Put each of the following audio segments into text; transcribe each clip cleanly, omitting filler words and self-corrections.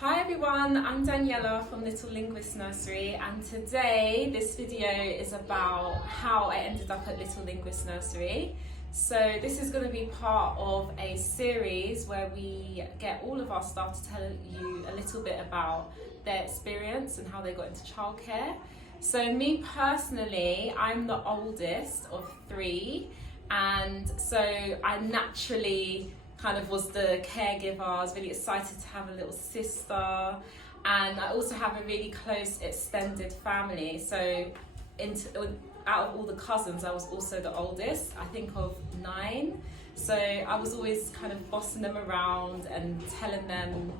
Hi everyone, I'm Daniella from Little Linguists Nursery, and today this video is about how I ended up at Little Linguists Nursery. So this is going to be part of a series where we get all of our staff to tell you a little bit about their experience and how they got into childcare. So me personally, I'm the oldest of three, and so I naturally kind of was the caregiver. I was really excited to have a little sister, and I also have a really close extended family. So out of all the cousins, I was also the oldest, I think of 9. So I was always kind of bossing them around and telling them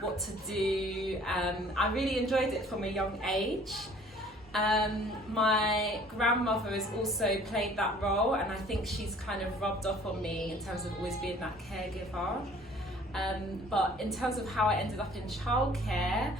what to do. I really enjoyed it from a young age. My grandmother has also played that role, and I think she's kind of rubbed off on me in terms of always being that caregiver. But in terms of how I ended up in childcare,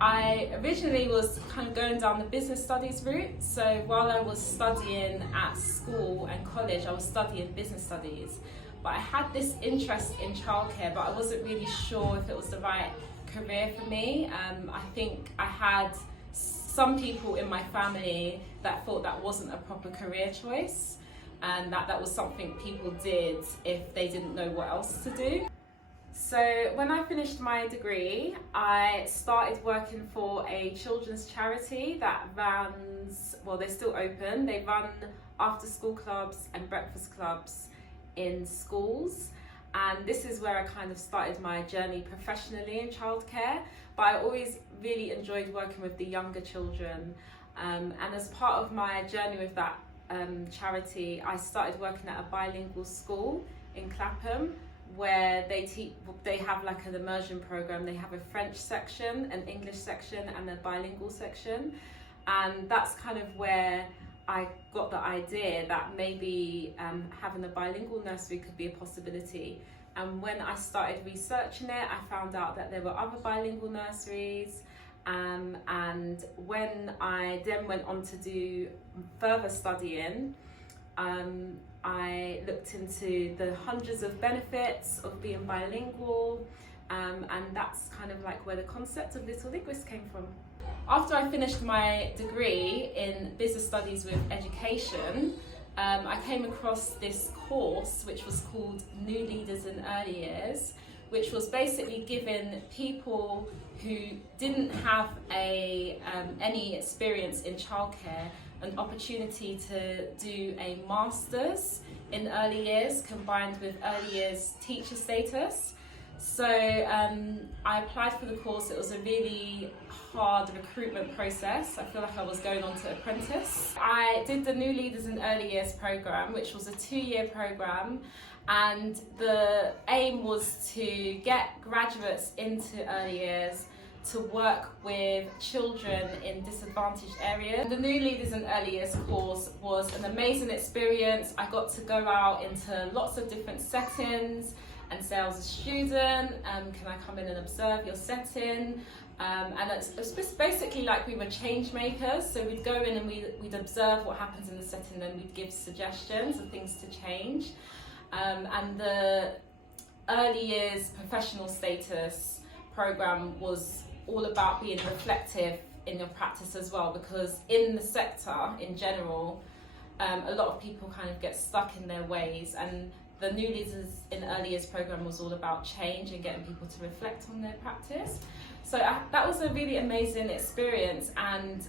I originally was kind of going down the business studies route. So while I was studying at school and college, I was studying business studies. But I had this interest in childcare, but I wasn't really sure if it was the right career for me. I think I had some people in my family that thought that wasn't a proper career choice, and that was something people did if they didn't know what else to do. So when I finished my degree, I started working for a children's charity that runs, well, they're still open, they run after school clubs and breakfast clubs in schools. And this is where I kind of started my journey professionally in childcare. But I always really enjoyed working with the younger children. And as part of my journey with that charity, I started working at a bilingual school in Clapham, where they have like an immersion program. They have a French section, an English section, and a bilingual section. And that's kind of where I got the idea that maybe having a bilingual nursery could be a possibility. And when I started researching it, I found out that there were other bilingual nurseries. And when I then went on to do further studying, I looked into the hundreds of benefits of being bilingual, and that's kind of like where the concept of Little Linguists came from. After I finished my degree in business studies with education, I came across this course which was called New Leaders in Early Years, which was basically giving people who didn't have any experience in childcare an opportunity to do a master's in early years combined with early years teacher status. So I applied for the course. It was a really hard recruitment process. I feel like I was going on to apprentice. I did the New Leaders in Early Years program, which was a 2-year program, and the aim was to get graduates into early years to work with children in disadvantaged areas. The New Leaders in Early Years course was an amazing experience. I got to go out into lots of different settings and say I was a student, can I come in and observe your setting? And it's just basically like we were change makers. So we'd go in and we'd observe what happens in the setting, and we'd give suggestions of things to change. And the early years professional status program was all about being reflective in your practice as well, because in the sector in general, a lot of people kind of get stuck in their ways, and the New Leaders in Early Years program was all about change and getting people to reflect on their practice. So that was a really amazing experience, and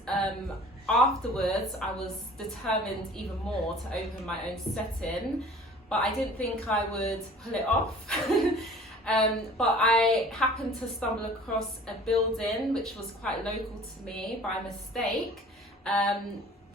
afterwards I was determined even more to open my own setting, but I didn't think I would pull it off. But I happened to stumble across a building which was quite local to me by mistake,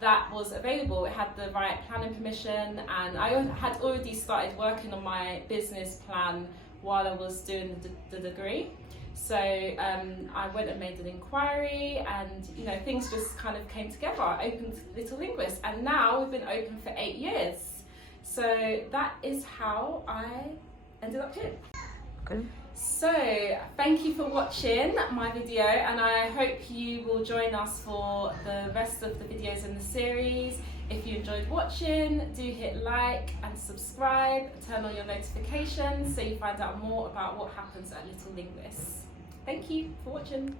that was available. It had the right planning permission, and I had already started working on my business plan while I was doing the degree. So I went and made an inquiry, and things just kind of came together. I opened Little Linguists, and now we've been open for 8 years. So that is how I ended up here. Good. So thank you for watching my video, and I hope you will join us for the rest of the videos in the series. If you enjoyed watching, do hit like and subscribe, turn on your notifications so you find out more about what happens at Little Linguists. thank you for watching.